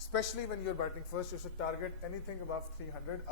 especially when you're batting first, you should target anything above 300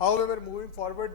However, moving forward,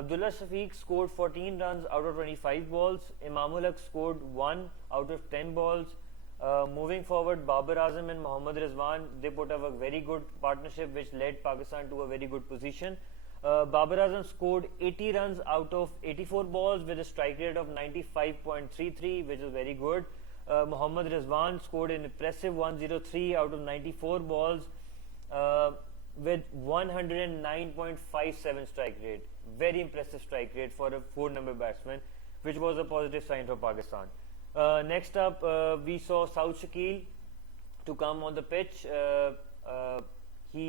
Abdullah Shafiq scored 14 runs out of 25 balls. Imamul Haq scored 1 out of 10 balls. Moving forward, Babar Azam and Mohammad Rizwan, they put up a very good partnership which led Pakistan to a very good position. Babar Azam scored 80 runs out of 84 balls with a strike rate of 95.33, which is very good. Mohammad Rizwan scored an impressive 103 out of 94 balls with 109.57 strike rate. Very impressive strike rate for a 4-number batsman, which was a positive sign for Pakistan. Next up, we saw Saud Shakil to come on the pitch. He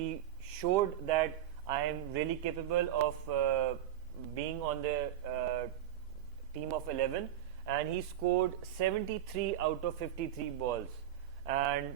showed that I am really capable of being on the team of 11, and he scored 73 out of 53 balls, and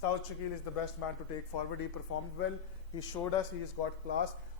South Shakil is the best man to take forward. He performed well. He showed us he has got class.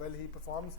well he performs.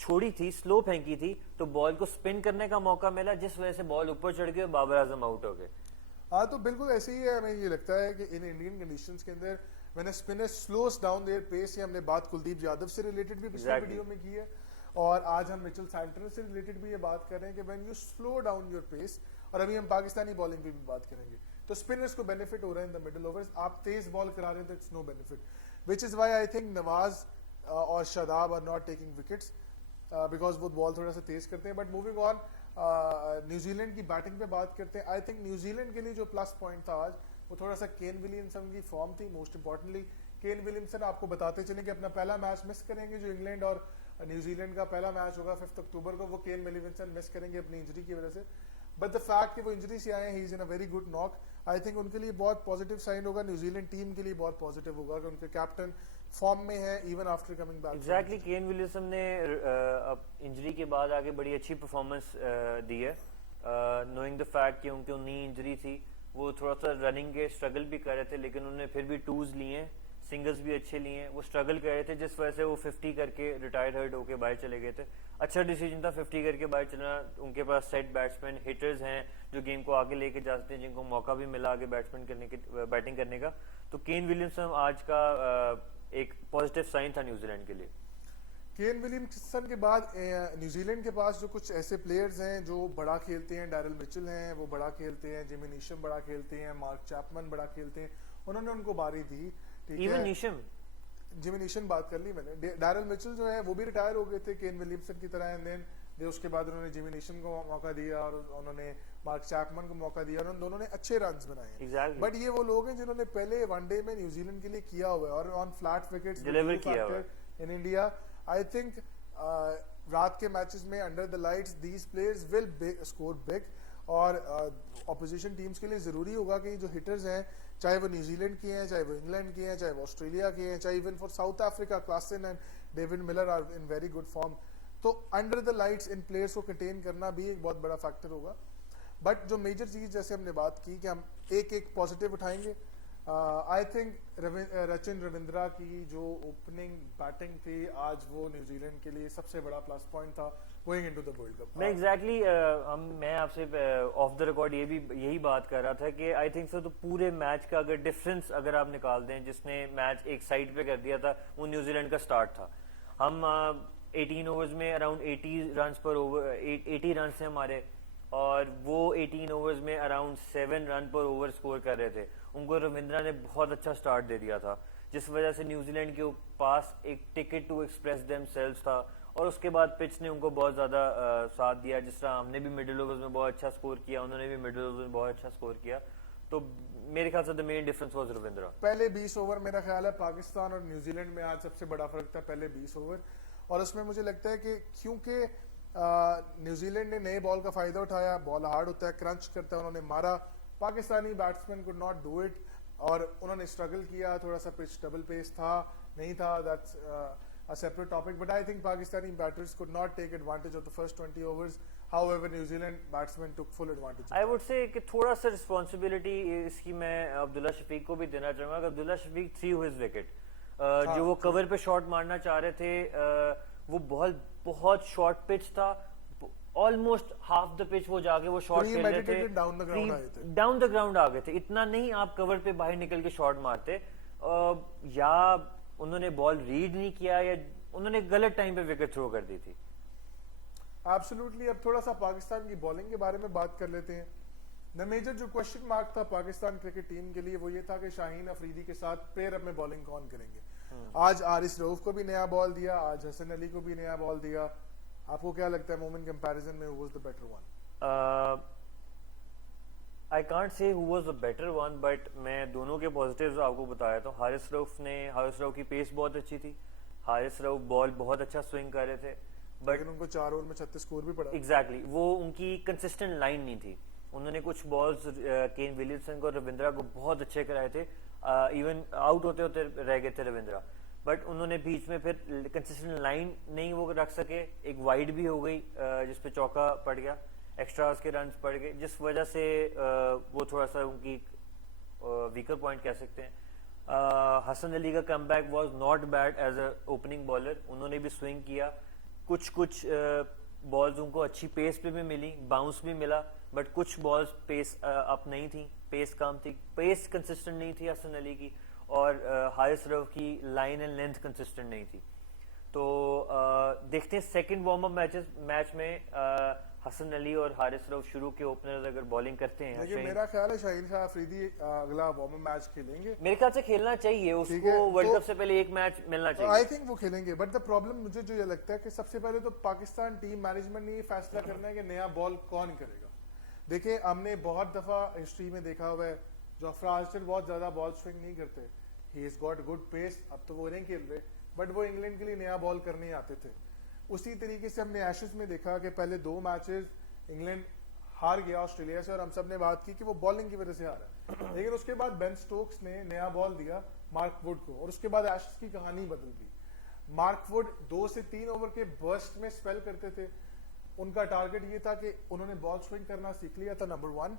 چھوڑی تھی, سلو پھینکی تھی, تو بال کو spin کرنے کا موقع ملا, جس وجہ سے بال اوپر چڑھ گئی اور بابر اعظم آؤٹ ہو گئے. ہاں تو بالکل ایسے ہی ہے. ہمیں یہ لگتا ہے کہ ان انڈین کنڈیشنز کے اندر when a spinner slows down their pace, یہ ہم نے بات کلدیپ یادو سے ریلیٹڈ بھی پچھلے ویڈیو میں کی ہے, اور آج ہم مچل سینٹنر سے ریلیٹڈ بھی یہ بات کر رہے ہیں کہ when you slow down your pace, اور ابھی ہم پاکستانی بالنگ پہ بھی بات کریں گے, تو اسپنرز کو بینیفٹ ہو رہا ہے ان دا مڈل اوورز. آپ تیز بال کرا رہے ہیں تو it's no benefit, which is why I think Nawaz اور Shadab are not taking wickets because وہ بال تھوڑا سا تیز کرتے ہیں. But moving on, New Zealand کی بیٹنگ پہ بات کرتے ہیں. آئی تھنک نیوزی لینڈ کے لیے جو پلس پوائنٹ تھا آج, وہ تھوڑا سا کین ولیمسن کی فارم تھی. موسٹ امپورٹنٹلی کین ولیمسن, آپ کو بتاتے چلیں کہ اپنا پہلا میچ مس کریں گے, جو انگلینڈ اور نیوزی لینڈ کا پہلا میچ ہوگا 5 اکتوبر کو, وہ کین ولیمسن مس کریں گے اپنی انجری کی وجہ سے. بٹ دا فیکٹ کہ وہ انجری سے آئے ہیں, ہی از ان اے ویری گڈ ناک. آئی تھنک ان کے لیے بہت پازیٹیو سائن ہوگا, نیوزی لینڈ ٹیم کے لیے بہت پازیٹیو ہوگا کہ ان کے کیپٹن فارم میں ہے even after coming back. Exactly, Kane Williamson نے انجری کے بعد آگے بڑی اچھی پرفارمنس دی ہے, نوئنگ دا فیکٹ کہ ان کی نی انجری تھی, وہ تھوڑا سا رننگ کے اسٹرگل بھی کر رہے تھے, لیکن انہوں نے پھر بھی ٹوز لیے ہیں, سنگلز بھی اچھے لیے ہیں. وہ اسٹرگل کر رہے تھے, جس وجہ سے وہ 50 کر کے ریٹائرڈ ہرٹ ہو کے باہر چلے گئے تھے. اچھا ڈیسیجن تھا 50 کر کے باہر چلنا. ان کے پاس سیٹ بیٹسمین ہٹرز ہیں جو گیم کو آگے لے کے جاتے ہیں, جن کو موقع بھی ملا آگے بیٹنگ کرنے کا. تو کین ولیمسن آج کا ایک پازیٹیو سائن تھا نیوزی لینڈ کے لیے. کین ولیمسن کے بعد نیوزی لینڈ کے پاس جو کچھ ایسے پلیئرز ہیں جو بڑا کھیلتے ہیں, ڈیرل مچل ہیں وہ بڑا کھیلتے ہیں, جیمی نیشم بڑا کھیلتے ہیں, مارک چیپمن بڑا کھیلتے ہیں, انہوں نے ان کو باری دی. ایون نیشم, جیمی نیشم بات کر لی میں نے. ڈیرل مچل جو ہے وہ بھی ریٹائر ہو گئے تھے کین ولیمسن کی طرح, اینڈ دین اس کے بعد انہوں نے جیمی نیشم کو موقع دیا اور انہوں نے مارک چیپمن کو موقع دیا, اور ان دونوں نے اچھے رنز بنائے ہیں. بٹ یہ وہ لوگ ہیں جنہوں نے پہلے ون ڈے میں نیوزی لینڈ کے لیے کیا ہوا ہے, اور آن فلیٹ وکٹس ڈیلیور کیا ہوا ہے ان انڈیا. آئی تھنک رات کے میچز میں under the lights these players will score big, اور اپوزیشن ٹیمز کے لیے ضروری ہوگا کہ جو ہٹرز ہیں, چاہے وہ نیوزی لینڈ کے ہیں, چاہے وہ انگلینڈ کے ہیں, چاہے وہ آسٹریلیا کے ہیں, چاہے even for South Africa Klaasen and David Miller are in very good form, تو انڈر دا لائٹس ان پلیئرز کو کنٹین کرنا بھی ایک بہت بڑا فیکٹر ہوگا. بٹ جو میجر چیز جیسے ہم نے بات کی کہ ہم ایک ایک پازیٹیو اٹھائیں گے, آئی تھنک رچن رویندرا کی جو اوپننگ بیٹنگ تھی آج, وہ نیوزی لینڈ کے لیے سب سے بڑا پلس پوائنٹ تھا going into the world cup. میں ایگزیکٹلی میں آپ سے آف دا ریکارڈ یہی بات کر رہا تھا کہ آئی تھنک سو تو پورے میچ کا اگر ڈفرینس اگر آپ نکال دیں, جس نے میچ ایک سائڈ پہ کر دیا تھا, وہ نیوزی لینڈ کا سٹارٹ تھا. ہم 18 اوورز میں اراؤنڈ 80 رنس پر اوور, 80 رنس ہیں ہمارے, اور وہ 18 اوورز میں اراؤنڈ 7 رن پر اوور سکور کر رہے تھے. ان کو رویندرا نے بہت اچھا سٹارٹ دے دیا تھا, جس وجہ سے نیوزی لینڈ کے پاس ایک ticket to express themselves تھا, اور اس کے بعد پچ نے ان کو بہت زیادہ ساتھ دیا. جس طرح ہم نے بھی مڈل اوورز میں بہت اچھا سکور کیا, انہوں نے بھی مڈل اوورز میں بہت اچھا سکور کیا. تو میرے خیال سے دا مین ڈفرنس واز رویندرا. پہلے 20 اوور میرا خیال ہے پاکستان اور نیوزی لینڈ میں آج سب سے بڑا فرق تھا پہلے 20 اوور, اور اس میں مجھے لگتا ہے کہ کیونکہ نیوزی لینڈ نے نئے بال کا فائدہ اٹھایا, بال ہارڈ ہوتا ہے, کرنچ کرتا ہے, انہوں نے مارا, Pakistani batsman could not do it, اور انہوں نے اسٹرگل کیا, تھوڑا سا پچ ڈبل پیس تھا نہیں تھا, that's a separate topic, but I think Pakistani batters could not take advantage of the first 20 overs. However, New Zealand batsmen took full advantage. I would say کہ تھوڑا سا responsibility اس کی میں عبداللہ شفیق کو بھی دینا چاہوں گا. کہ عبداللہ شفیق threw his wicket, جو وہ کور پہ شاٹ مارنا چاہ رہے تھے, وہ بہت شارٹ پچ تھا, آلموسٹ ہاف دا پچ وہ جا کے وہ شاٹ کھیل رہے تھے, ڈاؤن دا گراؤنڈ آ گئے تھے. اتنا نہیں آپ کور پہ باہر نکل کے شاٹ مارتے, یا انہوں نے بال ریڈ نہیں کیا, یا انہوں نے غلط ٹائم پہ وکٹ تھرو کر دی تھی. ایبسولوٹلی. اب تھوڑا سا پاکستان کی بالنگ کے بارے میں بات کر لیتے ہیں. دا میجر جو کوشچن مارک تھا پاکستان کرکٹ ٹیم کے لیے وہ یہ تھا کہ شاہین افریدی کے ساتھ پیر اپ میں بالنگ کون کریں گے. آج حارث رؤف کو بھی نیا بال دیا, آج حسن علی کو بھی نیا بال دیا. آپ کو کیا لگتا ہے مومن کمپیریزن میں who was the better one? I can't say who was the better one, but میں دونوں کے پازیٹیوز آپ کو بتایا تو حارث رؤف کی پیس بہت اچھی تھی, حارث رؤف بال بہت اچھا سوئنگ کر رہے تھے, بٹ ان کو 4 اوور میں 36 سکور بھی پڑا. ایگزیکٹلی, وہ ان کی کنسسٹنٹ لائن نہیں تھی. انہوں نے کچھ بالز کین ولیمسن کو, رویندرا کو بہت اچھے کرائے تھے, ایون آؤٹ ہوتے ہوتے رہ گئے تھے رویندرا, بٹ انہوں نے بیچ میں پھر کنسسٹنٹ لائن نہیں وہ رکھ سکے. ایک وائڈ بھی ہو گئی جس پہ چوکا پڑ گیا, ایکسٹراز کے رنز پڑ گئے, جس وجہ سے وہ تھوڑا سا ان کی ویکر پوائنٹ کہہ سکتے ہیں. حسن علی کا come back was not bad as a opening bowler, انہوں نے بھی سوئنگ کیا. کچھ بالز ان کو اچھی پیس پہ بھی ملی, باؤنس بھی ملا, بٹ کچھ بالز پیس اپ نہیں تھی, پیس کم تھی, پیس کنسسٹنٹ نہیں تھی حسن علی کی, اور حارث رؤف کی لائن اینڈ لینتھ کنسسٹنٹ نہیں تھی. تو دیکھتے ہیں سیکنڈ وارم اپ میچ میں حسن علی اور حارث رؤف شروع کے اوپنرز اگر بالنگ کرتے ہیں. لیکن میرا خیال ہے شاہین شاہ آفریدی اگلا وارم اپ میچ کھیلیں گے, میرے خیال سے کھیلنا چاہیے اس کو, ورلڈ کپ سے پہلے ایک میچ ملنا چاہیے. آئی تھنک وہ کھیلیں گے, بٹ دا پرابلم مجھے جو یہ لگتا ہے کہ سب سے پہلے تو پاکستان ٹیم مینجمنٹ نے یہ فیصلہ کرنا ہے کہ نیا بال کون کرے گا. دیکھیں ہم نے بہت دفعہ ہسٹری میں دیکھا ہوا ہے جعفر آرچر بہت زیادہ بال سوئنگ نہیں کرتے, ہی از گاٹ گڈ پیس, اب تو وہ نہیں کھیل رہے, بٹ وہ انگلینڈ کے لیے نیا بال کرنے آتے تھے. اسی طریقے سے ہم نے ایشز میں دیکھا کہ پہلے 2 میچز انگلینڈ ہار گیا آسٹریلیا سے, اور ہم سب نے بات کی کہ وہ بالنگ کی وجہ سے ہارا, لیکن اس کے بعد بین سٹوکس نے نیا بال دیا مارک ووڈ کو, اور اس کے بعد ایشز کی کہانی بدل گئی. مارک ووڈ 2 سے 3 اوور کے برسٹ میں سپیل کرتے تھے, ان کا ٹارگٹ یہ تھا کہ انہوں نے بال سوئنگ کرنا سیکھ لیا تھا, نمبر 1.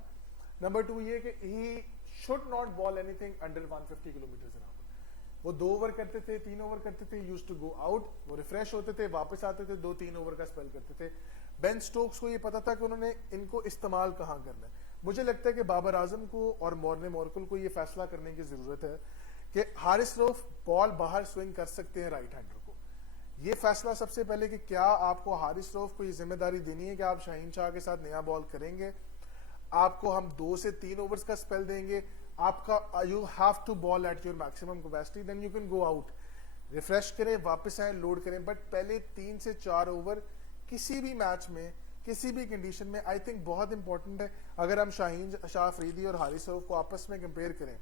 نمبر 2 یہ کہ he should not ball any thing under 150 kilometre an hour. وہ 2 اوور کرتے تھے, 3 اوور کرتے تھے, یوز ٹو گو آؤٹ, وہ ریفریش ہوتے تھے, واپس آتے تھے, 2-3 اوور کا سپیل کرتے تھے. بین سٹوکس کو یہ پتا تھا کہ انہوں نے ان کو استعمال کہاں کرنا ہے. مجھے لگتا ہے کہ بابر اعظم کو اور مورنے مورکل کو یہ فیصلہ کرنے کی ضرورت ہے کہ حارث رؤف بال باہر سوئنگ کر سکتے ہیں رائٹ ہینڈر کو. یہ فیصلہ سب سے پہلے کہ کیا آپ کو حارث رؤف کو یہ ذمہ داری دینی ہے کہ آپ شاہین شاہ کے ساتھ نیا بال کریں گے, آپ کو ہم 2 سے 3 اوورز کا سپیل دیں گے, آپ کا you have to bowl at your maximum capacity, then you can go out, refresh کریں, واپس آئیں, لوڈ کریں. بٹ پہلے 3 سے 4 اوور کسی بھی میچ میں کسی بھی کنڈیشن میں آئی تھنک بہت امپورٹنٹ ہے. اگر ہم شاہین شاہ آفریدی اور حارث رؤف کو آپس میں کمپیئر کریں,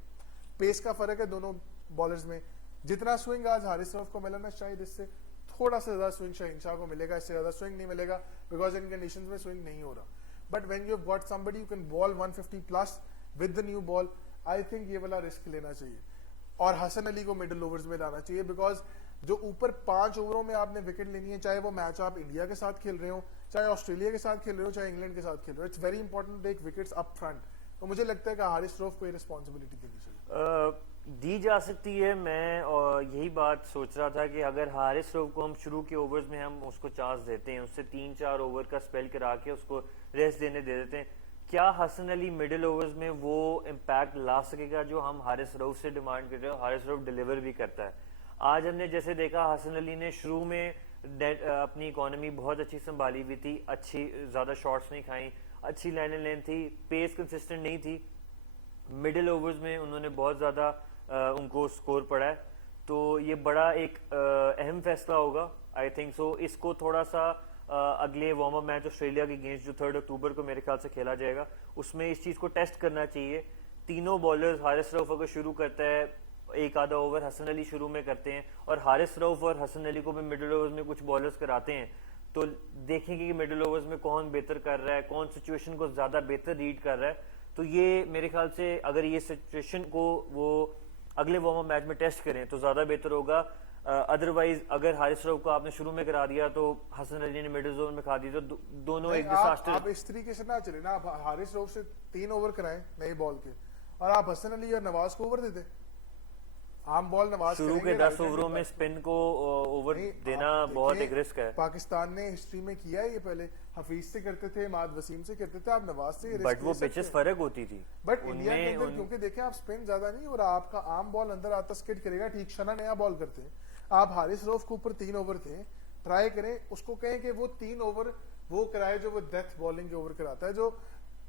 پیس کا فرق ہے دونوں بالرز میں. جتنا سوئنگ آج حارث رؤف کو ملا نا, شاید اس سے تھوڑا سا زیادہ سوئنگ شاہین شاہ کو ملے گا, اس سے زیادہ سوئنگ نہیں ملے گا, بیکاز ان کنڈیشنز میں سوئنگ نہیں ہو رہا. But when you got somebody who can ball 150 plus with the new ball, I think یہ والا رسک لینا چاہیے, اور حسن علی کو مڈل اوورز میں لانا چاہیے, بیکاز جو اوپر 5 اووروں میں آپ نے وکٹ لینی ہے, چاہے وہ میچ آپ انڈیا کے ساتھ کھیل رہے ہو, چاہے آسٹریلیا کے ساتھ کھیل رہے ہو, چاہے انگلینڈ کے ساتھ کھیل رہے ہو, it's very important take wickets up front. تو مجھے لگتا ہے کہ حارث رؤف کو یہ رسپانسبلٹی دینی چاہیے, دی جا سکتی ہے. میں یہی بات سوچ رہا تھا کہ اگر حارث رؤف کو ہم شروع کے اوورز میں ہم اس کو چانس دیتے ہیں, اس سے 3-4 اوور کا سپیل کرا کے اس کو ریسٹ دینے دے دیتے ہیں, کیا حسن علی مڈل اوورز میں وہ امپیکٹ لا سکے گا جو ہم حارث رؤف سے ڈیمانڈ کر رہے ہیں؟ حارث رؤف ڈیلیور بھی کرتا ہے. آج ہم نے جیسے دیکھا حسن علی نے شروع میں اپنی اکانومی بہت اچھی سنبھالی ہوئی تھی, اچھی زیادہ شاٹس نہیں کھائیں, اچھی لائن اینڈ لینتھ تھی, پیس کنسسٹنٹ نہیں تھی. مڈل اوورز میں انہوں نے بہت زیادہ ان کو سکور پڑا ہے, تو یہ بڑا ایک اہم فیصلہ ہوگا آئی تھنک سو. اس کو تھوڑا سا اگلے وارم اپ میچ آسٹریلیا کے اگینسٹ جو 3 اکتوبر کو میرے خیال سے کھیلا جائے گا, اس میں اس چیز کو ٹیسٹ کرنا چاہیے. تینوں بالرز, حارث رؤف اگر شروع کرتا ہے ایک آدھا اوور حسن علی شروع میں کرتے ہیں, اور حارث رؤف اور حسن علی کو بھی مڈل اوورز میں کچھ بالرز کراتے ہیں, تو دیکھیں گے کہ مڈل اوورز میں کون بہتر کر رہا ہے, کون سچویشن کو زیادہ بہتر ریڈ کر رہا ہے. تو یہ میرے خیال سے اگر یہ سچویشن کو وہ اگلے وارم اپ میچ میں ٹیسٹ کریں تو زیادہ بہتر ہوگا. ادروائز اگر حارث رؤف کو آپ نے شروع میں کرا دیا تو حسن علی نے مڈل زون میں کھا دی, تو دونوں ایک ڈیزاسٹر. آپ اس طریقے سے نہ چلے نا, آپ حارث رؤف سے 3 اوور کرائیں نئی بال کے, اور آپ حسن علی اور نواز کو اوور دے دیں. عام بال نواز شروع کے 10 اووروں میں سپن کو اوور دینا بہت ایک رسک ہے. پاکستان نے ہسٹری میں کیا ہے یہ, پہلے حفیظ سے کرتے تھے, اماد وسیم سے کرتے تھے, آپ نواز سے. بٹ وہ پچز فرق ہوتی تھی. بٹ انڈیا کے اندر کیونکہ دیکھیں آپ سپن زیادہ نہیں ہو رہا, آپ کا عام بال اندر آتا سکٹ کرے گا, ٹھیک شنا نیا بال کرتے ہیں. آپ حارث رؤف کے اوپر 3 اوور تھے, ٹرائی کریں, اس کو کہیں کہ وہ 3 اوور وہ کرائے جو وہ ڈیتھ بالنگ کے اوور کراتا ہے, جو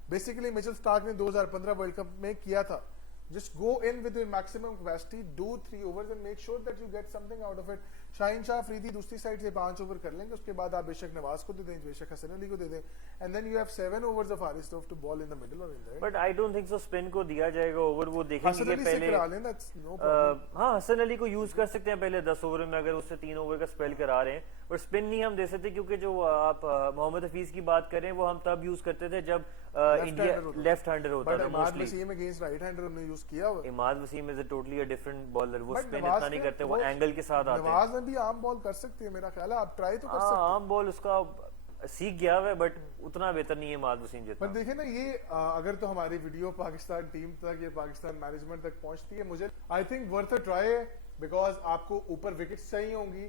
بیسیکلی میچل سٹارک نے 2015 ورلڈ کپ میں کیا تھا. Just go in with your maximum capacity, do 3 overs and make sure that you get something out of it. شاہین شاہ آفریدی دوسری سائڈ سے 5 اوور کر لیں گے, اس کے بعد آپ بے شک نواز کو دے دیں, بے شک حسن علی کو دے دیں, and then you have 7 overs of Haris Rauf to ball in the middle or in the end. But I don't think so spin کو دیا جائے گا اوور, وہ دیکھیں گے کہ پہلے no problem. ہاں حسن علی کو یوز کر سکتے ہیں پہلے 10 اوور میں اگر اس سے 3 اوور کا سپیل کرا رہے ہیں, اور سپن نہیں ہم دے سکتے کیونکہ جو آپ محمد حفیظ کی بات کریں وہ ہم تب یوز کرتے تھے جب انڈیا لیفٹ ہینڈر ہوتا تھا Imad Wasim against right hander نے یوز کیا ہوا. Imad Wasim is a totally a different bowler, وہ سپن اتنا نہیں کرتے, وہ اینگل کے ساتھ آتے ہیں. نواز نے بھی عام بال کر سکتے ہیں میرا خیال ہے, آپ ٹرائی تو کر سکتے ہیں. عام بال اس کا سیکھ گیا ہوا ہے, بٹ اتنا بہتر نہیں ہے اماد وسیم جتنا. پر دیکھیں نا, یہ اگر تو ہماری ویڈیو پاکستان ٹیم تک یا پاکستان مینجمنٹ تک پہنچتی ہے, مجھے I think worth a try ہے, بیکاز آپ کو اوپر وکٹس چاہیے ہوں گی,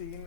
3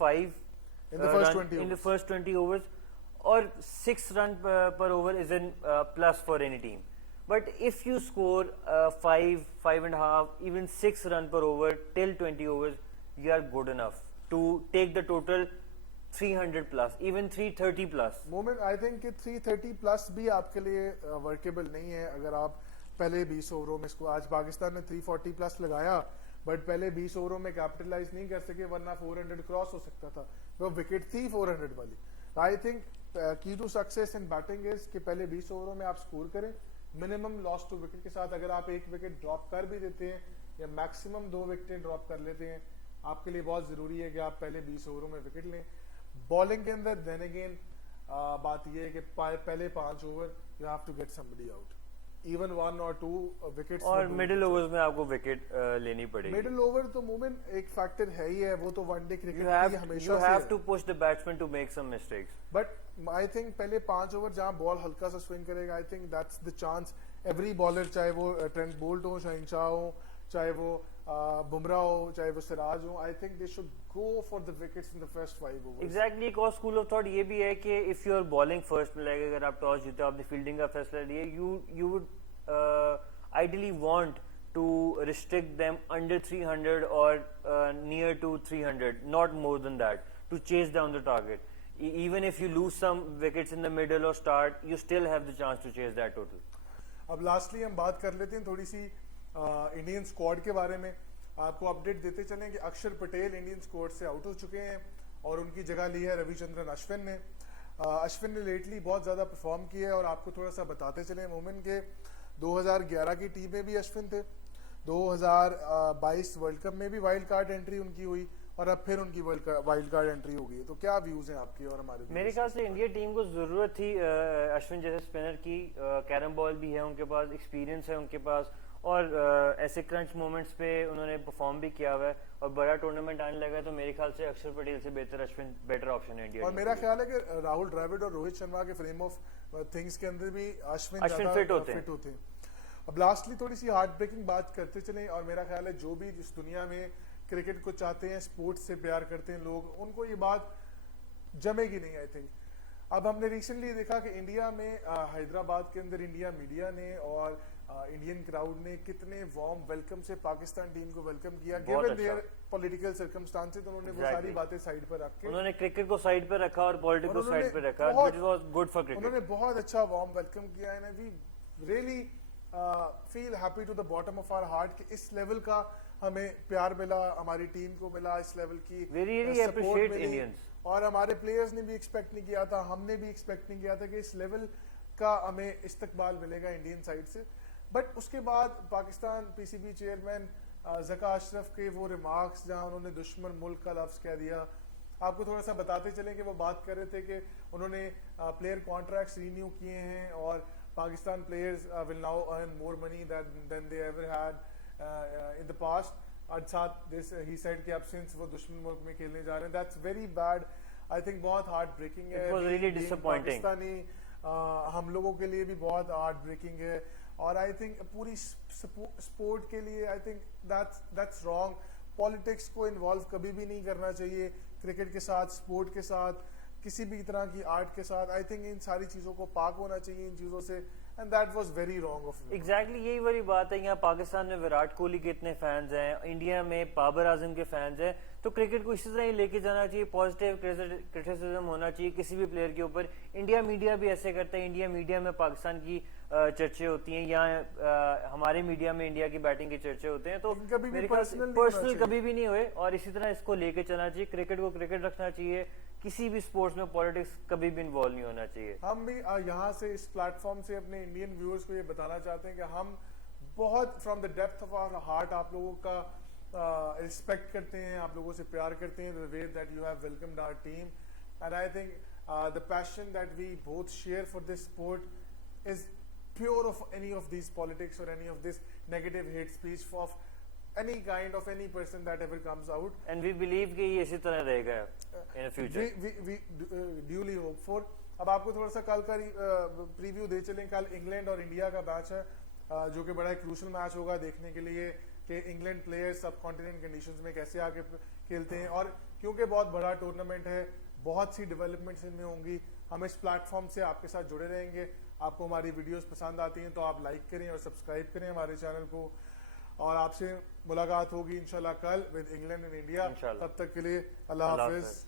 5 in the first 20 in the first 20 overs, or 6 run per over is a plus for any team. But if you score 5, 5.5, even 6 run per over till 20 overs, you are good enough to take the total 300 plus, even 330 plus. مومن I think کہ 330 plus بھی آپ کے لیے workable نہیں ہے اگر آپ پہلے 20 اووروں میں اس کو. آج پاکستان نے 340 پلس لگایا بٹ پہلے 20 اووروں میں کیپٹلائز نہیں کر سکے ورنہ 400 کراس ہو سکتا تھا. وہ وکٹ تھی 400 والی. آئی تھنک کی ٹو سکسیس ان بیٹنگ از کہ پہلے 20 اووروں میں آپ سکور کریں منیمم لاس ٹو وکٹ کے ساتھ. اگر آپ ایک وکٹ ڈراپ کر بھی دیتے ہیں یا میکسیمم 2 وکٹیں ڈراپ کر لیتے ہیں آپ کے لیے بہت ضروری ہے کہ آپ پہلے 20 اووروں میں وکٹ لیں. بالنگ کے اندر دین اگین بات یہ ہے کہ پہلے 5 over you have to get somebody out. Even 1 or 2 wickets اور مڈل اوورز میں آپ کو وکٹ لینی پڑے گی. مڈل اوور تو مومن ایک فیکٹر ہے ہی ہے, وہ تو ون ڈے کرکٹ کی ہمیشہ You سے have ہے. to push the batsman to make some mistakes. But I think پہلے 5 اوور جہاں بال ہلکا سا سوئنگ کرے گا I think that's the chance. Every bowler چاہے وہ ٹرینٹ بولٹ ہو, شاہین شاہ ہو, چاہے وہ بمراہ ہو, چاہے وہ سراج ہو, I think they should go for the wickets in the first 5 overs. Exactly. ایک اور اسکول آف تھاٹ یہ بھی ہے کہ if you are bowling first میں لائک اگر آپ ٹاس جیتے آپ نے فیلڈنگ کا فیصلہ لیا you would ideally want to restrict them under 300 or near to 300, not more than that, to chase down the target. Even if you lose some wickets in the middle or start, you still have the chance to chase that total. اب lastly ہم بات کر لیتے ہیں تھوڑی سی Indian squad کے بارے میں. آپ کو اپڈیٹ دیتے چلیں کہ اکشر پٹیل انڈین اسکواڈ سے آؤٹ ہو چکے ہیں اور ان کی جگہ لی ہے روی چندرن اشون نے. اشون نے لیٹلی بہت زیادہ پرفارم کیا ہے اور آپ کو تھوڑا سا بتاتے چلیں مومن کے 2011 کی ٹیم میں بھی اشون تھے, 2022 ورلڈ کپ میں بھی وائلڈ کارڈ انٹری ان کی ہوئی اور اب پھر ان کی وائلڈ کارڈ انٹری ہو گئی. تو کیا ویوز ہیں آپ کے اور ہمارے؟ میرے خیال سے انڈیا ٹیم کو ضرورت تھی اشون جیسے اسپنر کی. کیرم بال بھی ہے ان کے پاس, ایکسپیرینس ہے ان کے پاس, اور ایسے کرنچ مومنٹس پہ انہوں نے پرفارم بھی کیا ہوا ہے اور بڑا ٹورنامنٹ آنے لگا ہے. تو میرے خیال سے اکشر پٹیل سے بہتر اشون بیٹر آپشن ہے انڈیا. اور میرا خیال ہے کہ راہل ڈراوڈ اور روہت شرما کے فریم آف تھنگس کے اندر بھی اشون فٹ ہوتے ہیں. اب لاسٹلی تھوڑی سی ہارٹ بریکنگ بات کرتے چلیں, اور میرا خیال ہے جو بھی اس دنیا میں کرکٹ کو چاہتے ہیں, اسپورٹس سے پیار کرتے ہیں لوگ, ان کو یہ بات جمے گی نہیں آئی تھنک. اب ہم نے ریسنٹلی دیکھا کہ انڈیا میں حیدرآباد کے اندر انڈیا میڈیا نے اور انڈین کراؤڈ نے کتنے وارم ویلکم سے پاکستان ٹیم کو ویلکم کیا گیون دیئر پولیٹیکل سرکمسٹانسز. انہوں نے وہ ساری باتیں سائڈ پر رکھ کے انہوں نے کرکٹ کو سائڈ پہ رکھا اور پولیٹکس کو سائڈ پہ رکھا, which was good for cricket. انہوں نے بہت اچھا وارم ویلکم کیا. And we really feel happy to the bottom of our heart کہ اس لیول کا ہمیں پیار ملا, ہماری ٹیم کو ملا, اس لیول کی سپورٹ ملی. اور ہمارے پلیئرز نے بھی ایکسپیکٹ نہیں کیا تھا, ہم نے بھی ایکسپیکٹ نہیں کیا تھا کہ اس لیول کا ہمیں استقبال ملے گا انڈین سائڈ سے. بٹ اس کے بعد پاکستان پی سی بی چیئرمین ذکا اشرف کے وہ ریمارکس جہاں انہوں نے دشمن ملک کا لفظ کہہ دیا, آپ کو تھوڑا سا بتاتے چلیں کہ وہ بات کر رہے تھے کہ انہوں نے پلیئر کانٹریکٹس رینیو کیے ہیں اور Pakistan players will now earn more money than they ever had in the past. اور ساتھ دس ہی سیڈ کہ اب سنس وہ دشمن ملک میں کھیلنے جا رہے ہیں, that's very bad. I think بہت ہارٹ بریکنگ ہے پاکستانی, ہم لوگوں کے لیے بھی بہت ہارٹ بریکنگ ہے. اور آئی تھنک پوری اسپورٹ کے لیے آئی تھنک دیٹس رانگ. پالیٹکس کو انوالو کبھی بھی نہیں کرنا چاہیے کرکٹ کے ساتھ, اسپورٹ کے ساتھ, کسی بھی طرح کی آرٹ کے ساتھ. آئی تھنک ان ساری چیزوں کو پاک ہونا چاہیے ان چیزوں سے, and that was very wrong of me. Exactly یہی والی بات ہے. یہاں پاکستان میں وراٹ کوہلی کے اتنے فینز ہیں, انڈیا میں بابر اعظم کے فینز ہیں, تو کرکٹ کو اسی طرح ہی لے کے جانا چاہیے. پازیٹیو کرٹیسزم ہونا چاہیے کسی بھی پلیئر کے اوپر. انڈیا میڈیا بھی ایسے کرتا ہے, انڈیا میڈیا میں پاکستان کی چرچے ہوتی ہیں, یہاں ہمارے میڈیا میں انڈیا کی بیٹنگ کے چرچے ہوتے ہیں. تو میرے خیال سے پرسنل کبھی بھی نہیں ہوئے اور اسی طرح اس کو لے کے چلنا چاہیے. کرکٹ کو کرکٹ رکھنا چاہیے, کسی بھی اسپورٹس میں پالیٹکس کبھی بھی انوالو نہیں ہونا چاہیے. ہم بھی یہاں سے اس پلیٹ فارم سے اپنے انڈین ویورز کو یہ بتانا چاہتے ہیں کہ ہم بہت from the depth of our heart آپ لوگوں کا رسپیکٹ کرتے ہیں, آپ لوگوں سے پیار کرتے ہیں, the way that you have welcomed our team. And I think the passion that we both share for this sport is pure of any of these politics or any of this negative hate speech of any kind of any person that ever comes out. And we believe کہ یہ اسی طرح رہے گا in the future. We duly hope for. اب آپ کو تھوڑا سا کل کا پریویو دے چلیں. کل انگلینڈ اور انڈیا کا میچ ہے جو کہ بڑا کروشل میچ ہوگا دیکھنے کے لیے کہ انگلینڈ پلیئر سب کانٹیننٹ کنڈیشنز میں کیسے آگے کھیلتے ہیں. اور کیونکہ بہت بڑا ٹورنامنٹ ہے, بہت سی ڈیولپمنٹس ان میں ہوں گی, ہم اس پلیٹ فارم سے آپ کے ساتھ جڑے رہیں گے. آپ کو ہماری ویڈیوز پسند آتی ہیں تو آپ لائک کریں اور سبسکرائب کریں ہمارے چینل کو, اور آپ سے ملاقات ہوگی انشاءاللہ کل ود انگلینڈ اینڈ انڈیا. تب تک کے لیے اللہ حافظ.